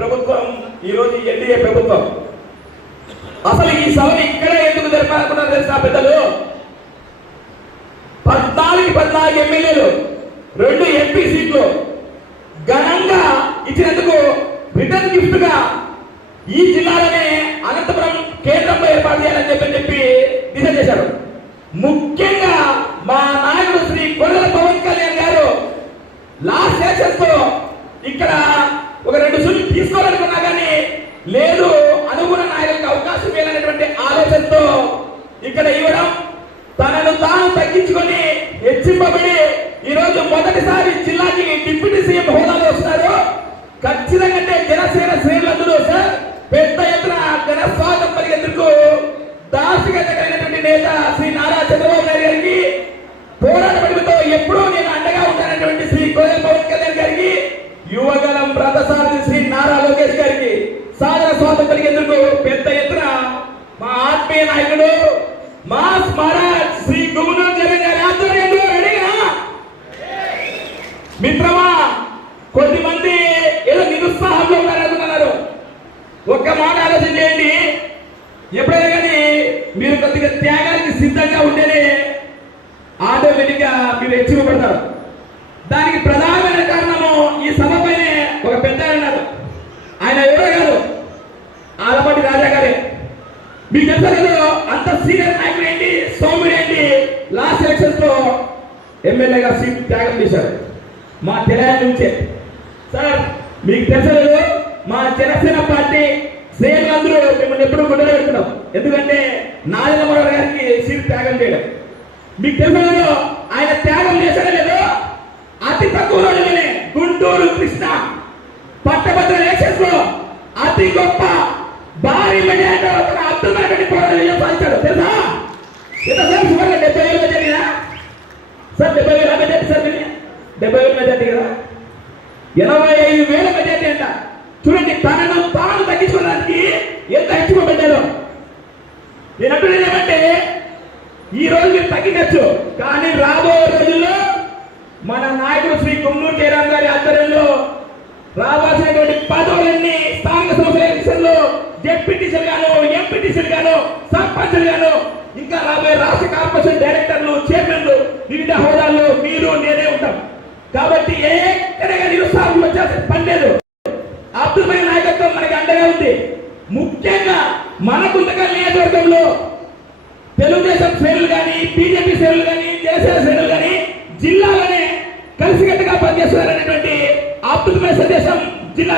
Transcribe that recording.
ప్రభుత్వం ఈ రోజు ఎన్డీఏ ప్రభుత్వం. అసలు ఈ సభని ఇక్కడే ఎందుకు జరపాలనుకున్నారు తెలుసా పెద్దలు? 14 ఎమ్మెల్యేలు, 2 ఎంపీ సీట్లు ఘనంగా ఇచ్చినందుకు రిటర్న్ గిఫ్ట్ గా ఈ జిల్లాలోనే అనంతపురం కేంద్రంలో ఏర్పాటు చేయాలని చెప్పి డిసైడ్ చేశారు. ముఖ్యంగా మా నాయకుడు శ్రీ కొర్రెల పవన్ కళ్యాణ్ గారు లాస్ట్ సెషన్స్ తో ఇక్కడ ఒక 2 సూట్లు తీసుకోవాలనుకున్నా కానీ లేదు, అనుగుణ నాయకులకు అవకాశం ఇవ్వాలనేటువంటి ఆలోచనతో ఇక్కడ ఇవ్వడం, తనను తాను తగ్గించుకొని హెచ్చింపబడి ఈ రోజు మొదటిసారి జిల్లాకి డిప్యూటీ సీఎం హోదాలో వస్తున్నారు. ఖచ్చితంగా జనసేన శ్రేణులందరూ సార్ పెద్ద ఎత్తున ఘన స్వాగతం పలికేందుకు దార్శనికమైనటువంటి నేత శ్రీ నారా చంద్రబాబు నాయుడు గారికి, పోరాట పడితో ఎప్పుడూ నేను అండగా ఉంటానటువంటి శ్రీ కొర్రెల పవన్ కళ్యాణ్ గారికి, యువగలం రథసారథి శ్రీ నారా లోకేష్ గారికి సాదర స్వాగతం పలికేందుకు పెద్ద ఎత్తున మా ఆత్మీయ నాయకుడు మాస్ మహారాజ్ శ్రీ గుమ్మనూరు జగన్ గారి ఆధ్వర్యంలో రెడీగా. మిత్రమా, కొద్దిమంది ఏదో నిరుత్సాహంలో ఉన్నారనుకున్నారు. ఒక్క మాట ఆలోచన చేయండి. ఎప్పుడైనా కానీ మీరు కొద్దిగా త్యాగానికి సిద్ధంగా ఉంటేనే ఆటోమేటిక్ గా మీరు హెచ్చింపబడతారు. దానికి ప్రధానమైన కారణము ఈ సభ పైనే ఒక పెద్ద ఉన్నారు. ఆయన ఎవరో కాదు, ఆలపాటి రాజా గారే. మీకు తెలుసా, అంత సీనియర్ నాయకుడు ఏంటి, సౌమ్యుడు ఏంటి, లాస్ట్ ఎలక్షన్స్ లో ఎమ్మెల్యేగా సీట్ త్యాగం చేశారు మా తెలంగాణ నుంచే. సార్ మీకు తెలుసలేదు, మా జనసేన పార్టీ శ్రేణులందరూ మిమ్మల్ని ఎప్పుడూ గుండెలో పెడుతున్నాం. ఎందుకంటే నారాయణ మనోహర్ గారికి సీట్ త్యాగం చేయడం. మీకు తెలుసలేదు, ఆయన త్యాగం చేశాడో లేదో అతి తక్కువ రోజులనే గుంటూరు కృష్ణ పట్టభద్ర ఎలక్షన్స్ లో అతి గొప్ప భారీ మెజారిటీ అద్భుతమైనటువంటి పోరాటం సాధించాడు. తెలుసా? ఎంతసేపు సుమారుగా 70,000 మెజారిటీనా సార్? 70,000 మెజారిటీ సార్, 70,000 మెజారిటీ కదా, 85,000 మెజారిటీ అంట. చూడండి, తనను తాను తగ్గించుకోవడానికి ఎంత హెచ్చుకోబడ్డారు. నేను అంటున్నది ఏమంటే, ఈ రోజు మీరు తగ్గించచ్చు, కానీ రాబోయే రోజుల్లో మన నాయకుడు శ్రీ గుమ్మనూరు జయరామ్ గారి ఆధ్వర్యంలో రావాల్సినటువంటి పదవులన్నీ స్థానిక సంస్థల ఎలక్షన్లో జెడ్పీటీసీలు గాను, ఎంపీటీసీలు గాను, సర్పంచులు గాను, ఇంకా రాబోయే రాష్ట్ర కార్పొరేషన్ డైరెక్టర్లు, చైర్మన్లు, వివిధ హోదాల్లో మీరు నేనే ఉంటాం. కాబట్టి ఎక్కడగా నిరుత్సాహం వచ్చేసి పని లేదు. అద్భుతమైన నాయకత్వం మనకి అండగా ఉంది. ముఖ్యంగా మన గుంతకల్ నియోజకవర్గంలో తెలుగుదేశం శ్రేణులు కానీ, బీజేపీ శ్రేణులు కానీ, జనసేన శ్రేణులు కానీ జిల్లాలోనే కలిసికట్టుగా పనిచేస్తున్నారనేటువంటి అద్భుతమైన సందేశం జిల్లా